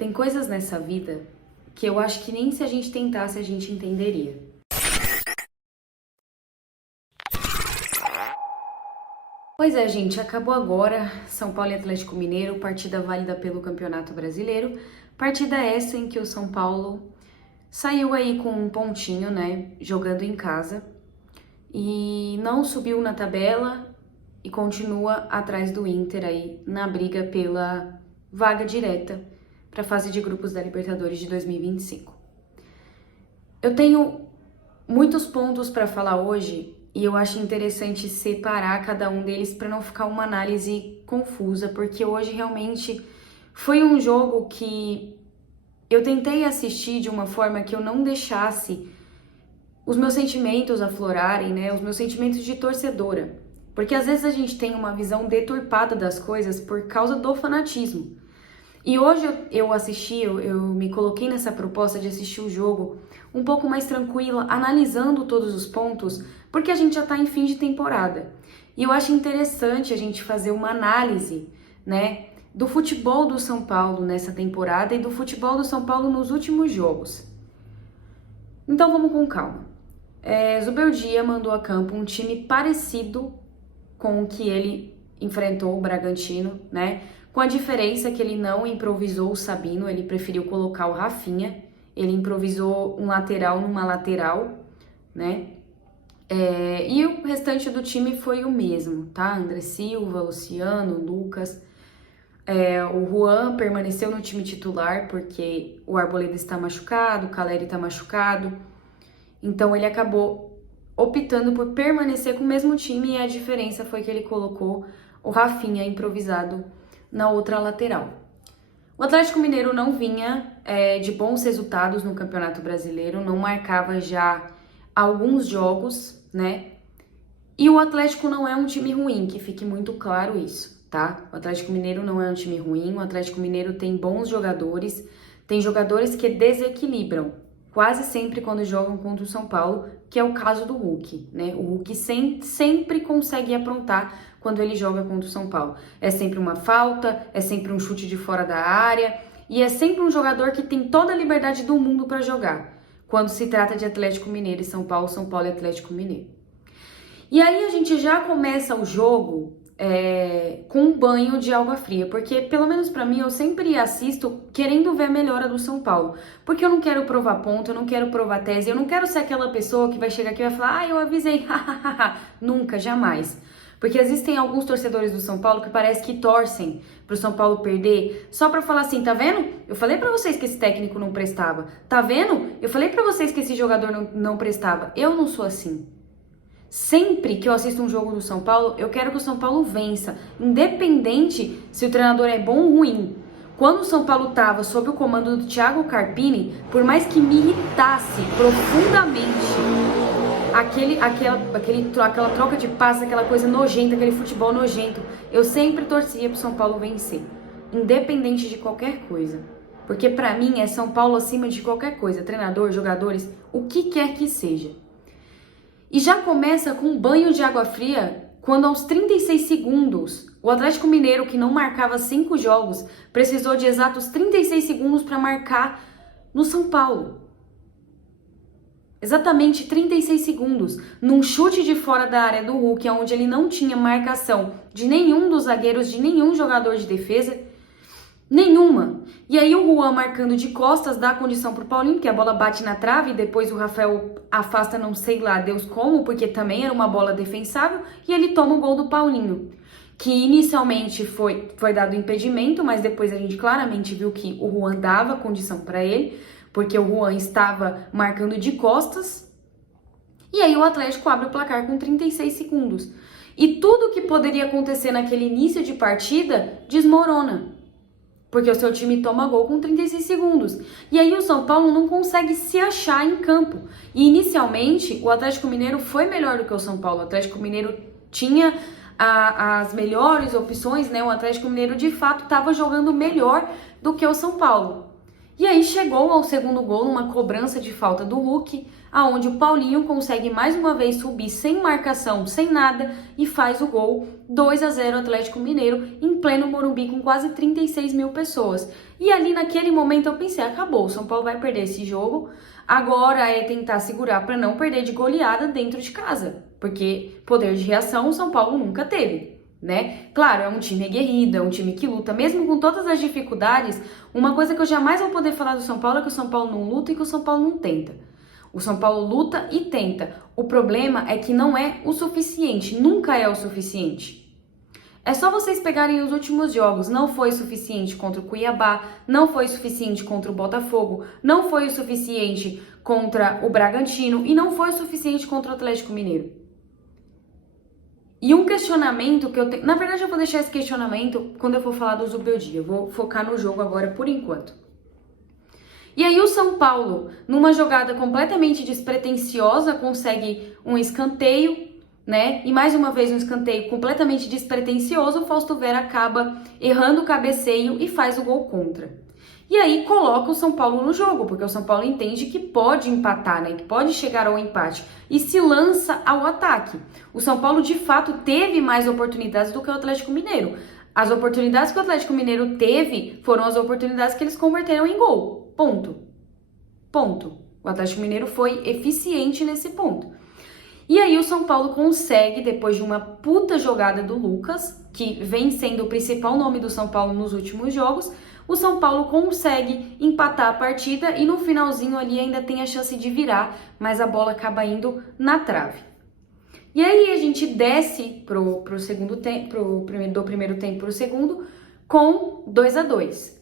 Tem coisas nessa vida que eu acho que nem se a gente tentasse a gente entenderia. Pois é, gente, acabou agora São Paulo e Atlético Mineiro, partida válida pelo Campeonato Brasileiro. Partida essa em que o São Paulo saiu aí com um pontinho, né, jogando em casa e não subiu na tabela e continua atrás do Inter aí na briga pela vaga direta para a fase de grupos da Libertadores de 2025. Eu tenho muitos pontos para falar hoje e eu acho interessante separar cada um deles para não ficar uma análise confusa, porque hoje realmente foi um jogo que eu tentei assistir de uma forma que eu não deixasse os meus sentimentos aflorarem, né? Os meus sentimentos de torcedora. Porque às vezes a gente tem uma visão deturpada das coisas por causa do fanatismo. E hoje eu assisti, eu me coloquei nessa proposta de assistir o jogo um pouco mais tranquila, analisando todos os pontos, porque a gente já tá em fim de temporada. E eu acho interessante a gente fazer uma análise, né, do futebol do São Paulo nessa temporada e do futebol do São Paulo nos últimos jogos. Então vamos com calma. Zubeldia mandou a campo um time parecido com o que ele enfrentou o Bragantino, né? Com a diferença que ele não improvisou o Sabino, ele preferiu colocar o Rafinha, ele improvisou um lateral numa lateral, né? E o restante do time foi o mesmo, tá? André Silva, Luciano, Lucas. O Juan permaneceu no time titular porque o Arboleda está machucado, o Caleri está machucado. Então ele acabou optando por permanecer com o mesmo time e a diferença foi que ele colocou o Rafinha improvisado na outra lateral. O Atlético Mineiro não vinha de bons resultados no Campeonato Brasileiro, não marcava já alguns jogos, né? E o Atlético não é um time ruim, que fique muito claro isso, tá? O Atlético Mineiro não é um time ruim, o Atlético Mineiro tem bons jogadores, tem jogadores que desequilibram, quase sempre quando jogam contra o São Paulo, que é o caso do Hulk, né? O Hulk sempre consegue aprontar quando ele joga contra o São Paulo. É sempre uma falta, é sempre um chute de fora da área, e é sempre um jogador que tem toda a liberdade do mundo para jogar, quando se trata de Atlético Mineiro e São Paulo e Atlético Mineiro. E aí a gente já começa o jogo com um banho de água fria, porque pelo menos pra mim eu sempre assisto querendo ver a melhora do São Paulo, porque eu não quero provar ponto, eu não quero provar tese, eu não quero ser aquela pessoa que vai chegar aqui e vai falar, eu avisei, nunca, jamais. Porque existem alguns torcedores do São Paulo que parece que torcem pro São Paulo perder só pra falar assim, tá vendo? Eu falei pra vocês que esse técnico não prestava, tá vendo? Eu falei pra vocês que esse jogador não prestava. Eu não sou assim. Sempre que eu assisto um jogo do São Paulo, eu quero que o São Paulo vença, independente se o treinador é bom ou ruim. Quando o São Paulo estava sob o comando do Thiago Carpini, por mais que me irritasse profundamente aquela troca de passe, aquela coisa nojenta, aquele futebol nojento, eu sempre torcia pro São Paulo vencer, independente de qualquer coisa. Porque pra mim é São Paulo acima de qualquer coisa, treinador, jogadores, o que quer que seja. E já começa com um banho de água fria quando aos 36 segundos o Atlético Mineiro, que não marcava 5 jogos, precisou de exatos 36 segundos para marcar no São Paulo. Exatamente 36 segundos, num chute de fora da área do Hulk, onde ele não tinha marcação de nenhum dos zagueiros, de nenhum jogador de defesa, nenhuma. E aí o Juan marcando de costas dá a condição pro Paulinho, que a bola bate na trave e depois o Rafael afasta não sei lá Deus como, porque também era uma bola defensável, e ele toma o gol do Paulinho, que inicialmente foi dado impedimento, mas depois a gente claramente viu que o Juan dava condição para ele, porque o Juan estava marcando de costas, e aí o Atlético abre o placar com 36 segundos. E tudo que poderia acontecer naquele início de partida desmorona, porque o seu time toma gol com 36 segundos. E aí o São Paulo não consegue se achar em campo. E inicialmente o Atlético Mineiro foi melhor do que o São Paulo. O Atlético Mineiro tinha as melhores opções, né? O Atlético Mineiro de fato estava jogando melhor do que o São Paulo. E aí chegou ao segundo gol numa cobrança de falta do Hulk, aonde o Paulinho consegue mais uma vez subir sem marcação, sem nada, e faz o gol 2-0 Atlético Mineiro em pleno Morumbi com quase 36 mil pessoas. E ali naquele momento eu pensei, acabou, o São Paulo vai perder esse jogo, agora é tentar segurar para não perder de goleada dentro de casa, porque poder de reação o São Paulo nunca teve. Né? Claro, é um time aguerrido, é um time que luta, mesmo com todas as dificuldades. Uma coisa que eu jamais vou poder falar do São Paulo é que o São Paulo não luta e que o São Paulo não tenta. O São Paulo luta e tenta. O problema é que não é o suficiente, nunca é o suficiente. É só vocês pegarem os últimos jogos. Não foi suficiente contra o Cuiabá, não foi suficiente contra o Botafogo, não foi o suficiente contra o Bragantino e não foi o suficiente contra o Atlético Mineiro. E um questionamento que eu tenho... Na verdade, eu vou deixar esse questionamento quando eu for falar do Zubeldia. Eu vou focar no jogo agora por enquanto. E aí o São Paulo, numa jogada completamente despretensiosa, consegue um escanteio, né? E mais uma vez um escanteio completamente despretensioso, o Fausto Vera acaba errando o cabeceio e faz o gol contra. E aí coloca o São Paulo no jogo, porque o São Paulo entende que pode empatar, né? Que pode chegar ao empate e se lança ao ataque. O São Paulo, de fato, teve mais oportunidades do que o Atlético Mineiro. As oportunidades que o Atlético Mineiro teve foram as oportunidades que eles converteram em gol. Ponto. Ponto. O Atlético Mineiro foi eficiente nesse ponto. E aí o São Paulo consegue, depois de uma puta jogada do Lucas, que vem sendo o principal nome do São Paulo nos últimos jogos, o São Paulo consegue empatar a partida e no finalzinho ali ainda tem a chance de virar, mas a bola acaba indo na trave. E aí a gente desce pro segundo tempo, do primeiro tempo pro segundo, com 2-2.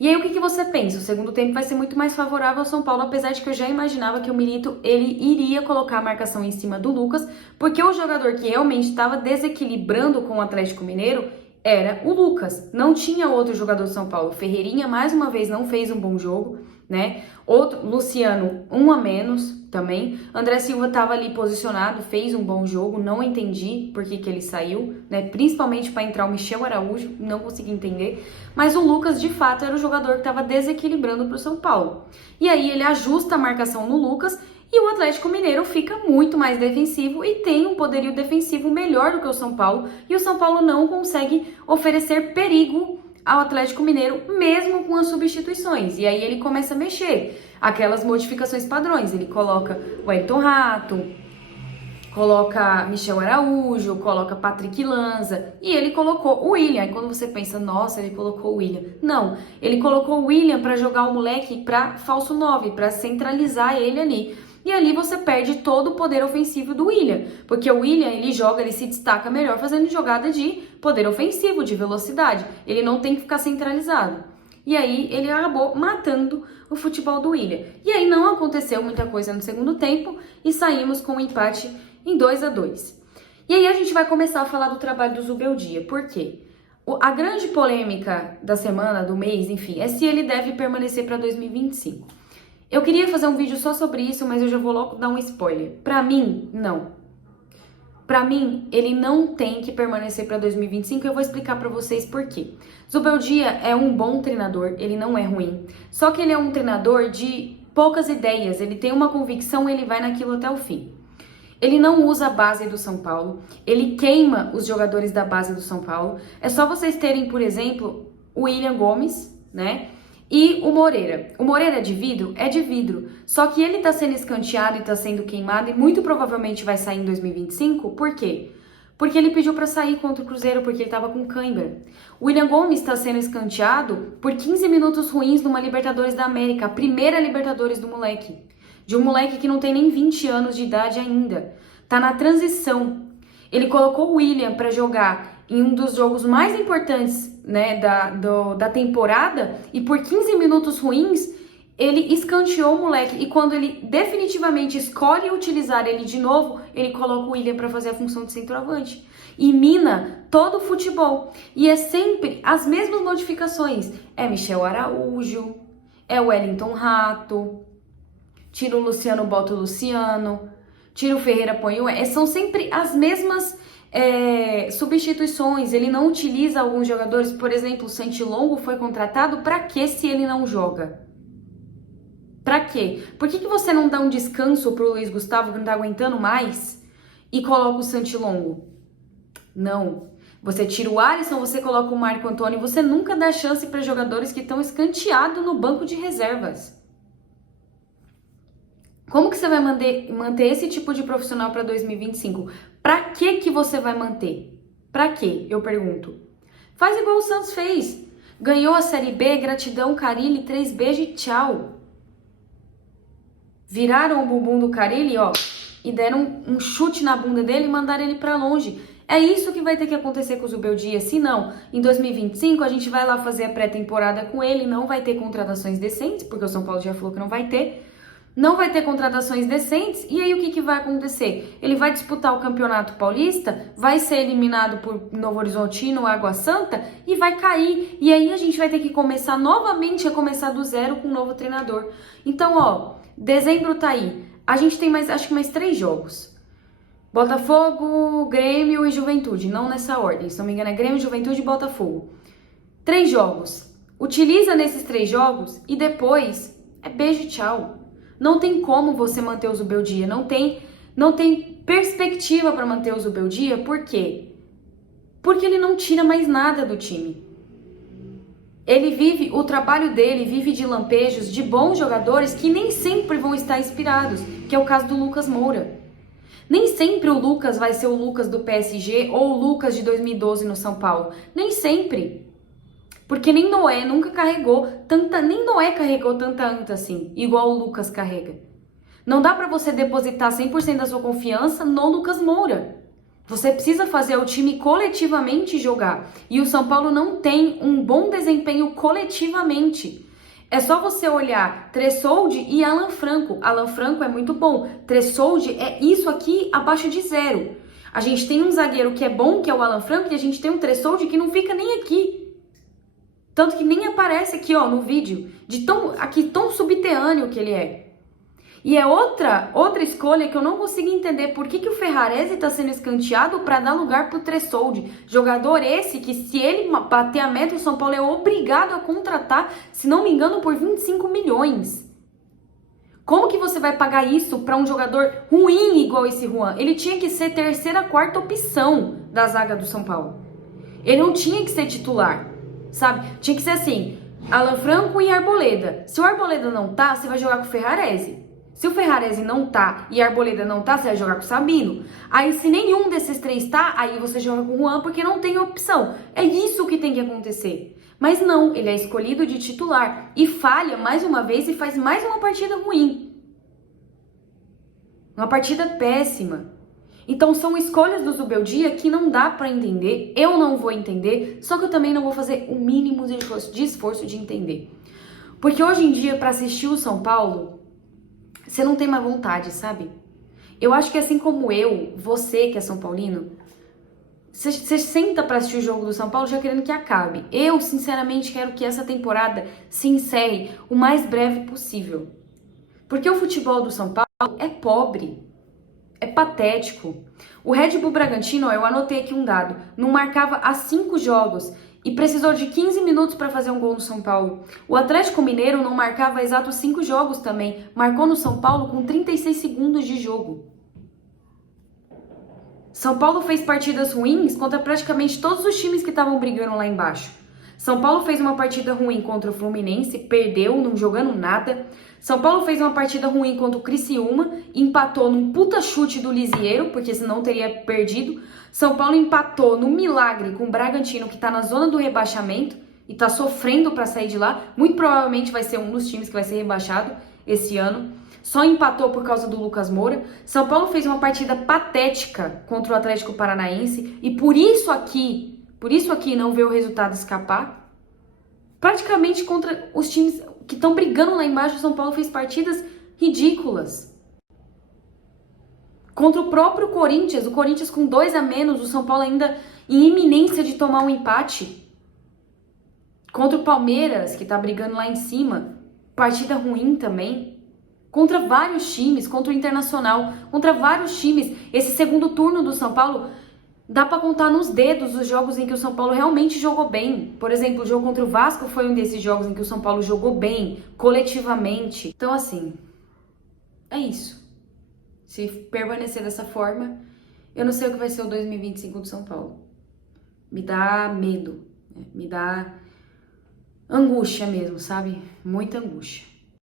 E aí o que você pensa? O segundo tempo vai ser muito mais favorável ao São Paulo, apesar de que eu já imaginava que o Milito ele iria colocar a marcação em cima do Lucas, porque o jogador que realmente estava desequilibrando com o Atlético Mineiro era o Lucas, não tinha outro jogador do São Paulo. Ferreirinha, mais uma vez, não fez um bom jogo, né? Outro, Luciano, um a menos também. André Silva estava ali posicionado, fez um bom jogo, não entendi por que ele saiu, né? Principalmente para entrar o Michel Araújo, não consegui entender. Mas o Lucas, de fato, era o jogador que estava desequilibrando para o São Paulo. E aí ele ajusta a marcação no Lucas e o Atlético Mineiro fica muito mais defensivo e tem um poderio defensivo melhor do que o São Paulo. E o São Paulo não consegue oferecer perigo ao Atlético Mineiro, mesmo com as substituições. E aí ele começa a mexer, aquelas modificações padrões. Ele coloca o Ayrton Rato, coloca Michel Araújo, coloca Patrick Lanza e ele colocou o William. Aí quando você pensa, nossa, ele colocou o William. Não, ele colocou o William para jogar o moleque para falso 9, para centralizar ele ali. E ali você perde todo o poder ofensivo do William, porque o William, ele joga, ele se destaca melhor fazendo jogada de poder ofensivo, de velocidade. Ele não tem que ficar centralizado. E aí ele acabou matando o futebol do William. E aí não aconteceu muita coisa no segundo tempo e saímos com um empate em 2-2. E aí a gente vai começar a falar do trabalho do Zubeldia. Por quê? A grande polêmica da semana, do mês, enfim, é se ele deve permanecer para 2025. Eu queria fazer um vídeo só sobre isso, mas eu já vou logo dar um spoiler. Pra mim, não. Pra mim, ele não tem que permanecer pra 2025 e eu vou explicar pra vocês por quê. Zubeldia é um bom treinador, ele não é ruim. Só que ele é um treinador de poucas ideias, ele tem uma convicção e ele vai naquilo até o fim. Ele não usa a base do São Paulo, ele queima os jogadores da base do São Paulo. É só vocês terem, por exemplo, o William Gomes, né? E o Moreira. O Moreira é de vidro? É de vidro. Só que ele tá sendo escanteado e tá sendo queimado e muito provavelmente vai sair em 2025. Por quê? Porque ele pediu para sair contra o Cruzeiro porque ele tava com cãibra. O William Gomes está sendo escanteado por 15 minutos ruins numa Libertadores da América, a primeira Libertadores do moleque. De um moleque que não tem nem 20 anos de idade ainda. Tá na transição. Ele colocou o William para jogar em um dos jogos mais importantes, né, da temporada, e por 15 minutos ruins, ele escanteou o moleque, e quando ele definitivamente escolhe utilizar ele de novo, ele coloca o William para fazer a função de centroavante. E mina todo o futebol. E é sempre as mesmas modificações. É Michel Araújo, é o Wellington Rato, tira o Luciano, bota o Luciano, tira o Ferreira, põe o... São sempre as mesmas substituições. Ele não utiliza alguns jogadores. Por exemplo, o Santilongo foi contratado para que se ele não joga? Pra quê? Por que você não dá um descanso pro Luiz Gustavo que não tá aguentando mais e coloca o Santilongo? Não. Você tira o Alisson, você coloca o Marco Antônio, você nunca dá chance para jogadores que estão escanteados no banco de reservas. Como que você vai manter esse tipo de profissional para 2025? Para que você vai manter? Para quê? Eu pergunto. Faz igual o Santos fez. Ganhou a Série B, gratidão, Carille, 3 beijos e tchau. Viraram o bumbum do Carille, ó, e deram um chute na bunda dele e mandaram ele para longe. É isso que vai ter que acontecer com o Zubeldia. Se não, em 2025 a gente vai lá fazer a pré-temporada com ele, não vai ter contratações decentes, porque o São Paulo já falou que não vai ter. Não vai ter contratações decentes, e aí o que vai acontecer? Ele vai disputar o Campeonato Paulista, vai ser eliminado por Novo Horizontino, Água Santa, e vai cair. E aí a gente vai ter que começar novamente a começar do zero com um novo treinador. Então, ó, dezembro tá aí. A gente tem acho que mais 3 jogos. Botafogo, Grêmio e Juventude, não nessa ordem. Se não me engano é Grêmio, Juventude e Botafogo. 3 jogos. Utiliza nesses 3 jogos e depois é beijo e tchau. Não tem como você manter o Zubeldia, não tem perspectiva para manter o Zubeldia, por quê? Porque ele não tira mais nada do time. O trabalho dele vive de lampejos de bons jogadores que nem sempre vão estar inspirados, que é o caso do Lucas Moura. Nem sempre o Lucas vai ser o Lucas do PSG ou o Lucas de 2012 no São Paulo. Nem sempre. Porque nem Noé carregou tanta anta assim, igual o Lucas carrega. Não dá pra você depositar 100% da sua confiança no Lucas Moura. Você precisa fazer o time coletivamente jogar. E o São Paulo não tem um bom desempenho coletivamente. É só você olhar Tressoldi e Alan Franco. Alan Franco é muito bom. Tressoldi é isso aqui abaixo de 0. A gente tem um zagueiro que é bom, que é o Alan Franco, e a gente tem um Tressoldi que não fica nem aqui. Tanto que nem aparece aqui, ó, no vídeo, de tão subterrâneo que ele é. E é outra escolha que eu não consigo entender por que o Ferrarese está sendo escanteado para dar lugar pro Tressoldi. Jogador esse que, se ele bater a meta, o São Paulo é obrigado a contratar, se não me engano, por 25 milhões. Como que você vai pagar isso para um jogador ruim igual esse Juan? Ele tinha que ser terceira, quarta opção da zaga do São Paulo. Ele não tinha que ser titular. Sabe? Tinha que ser assim, Alan Franco e Arboleda. Se o Arboleda não tá, você vai jogar com o Ferrarese. Se o Ferrarese não tá e a Arboleda não tá, você vai jogar com o Sabino. Aí se nenhum desses 3 tá, aí você joga com o Juan porque não tem opção. É isso que tem que acontecer. Mas não, ele é escolhido de titular e falha mais uma vez e faz mais uma partida ruim. Uma partida péssima. Então são escolhas do Zubeldia que não dá pra entender, eu não vou entender, só que eu também não vou fazer o mínimo de esforço de entender. Porque hoje em dia, pra assistir o São Paulo, você não tem mais vontade, sabe? Eu acho que assim como eu, você que é São Paulino, você senta pra assistir o jogo do São Paulo já querendo que acabe. Eu, sinceramente, quero que essa temporada se encerre o mais breve possível. Porque o futebol do São Paulo é pobre. É patético. O Red Bull Bragantino, eu anotei aqui um dado, não marcava há 5 jogos e precisou de 15 minutos para fazer um gol no São Paulo. O Atlético Mineiro não marcava há exatos 5 jogos também, marcou no São Paulo com 36 segundos de jogo. São Paulo fez partidas ruins contra praticamente todos os times que estavam brigando lá embaixo. São Paulo fez uma partida ruim contra o Fluminense, perdeu, não jogando nada. São Paulo fez uma partida ruim contra o Criciúma, empatou num puta chute do Lisieiro, porque senão teria perdido. São Paulo empatou no milagre com o Bragantino, que tá na zona do rebaixamento e tá sofrendo para sair de lá. Muito provavelmente vai ser um dos times que vai ser rebaixado esse ano. Só empatou por causa do Lucas Moura. São Paulo fez uma partida patética contra o Atlético Paranaense e por isso aqui não vê o resultado escapar. Praticamente contra os times que estão brigando lá embaixo, o São Paulo fez partidas ridículas. Contra o próprio Corinthians, o Corinthians com 2 a menos, o São Paulo ainda em iminência de tomar um empate. Contra o Palmeiras, que tá brigando lá em cima, partida ruim também. Contra vários times, contra o Internacional, contra vários times. Esse segundo turno do São Paulo Dá pra contar nos dedos os jogos em que o São Paulo realmente jogou bem. Por exemplo, o jogo contra o Vasco foi um desses jogos em que o São Paulo jogou bem, coletivamente. Então, assim, é isso. Se permanecer dessa forma, eu não sei o que vai ser o 2025 do São Paulo. Me dá medo, né? Me dá angústia mesmo, sabe? Muita angústia.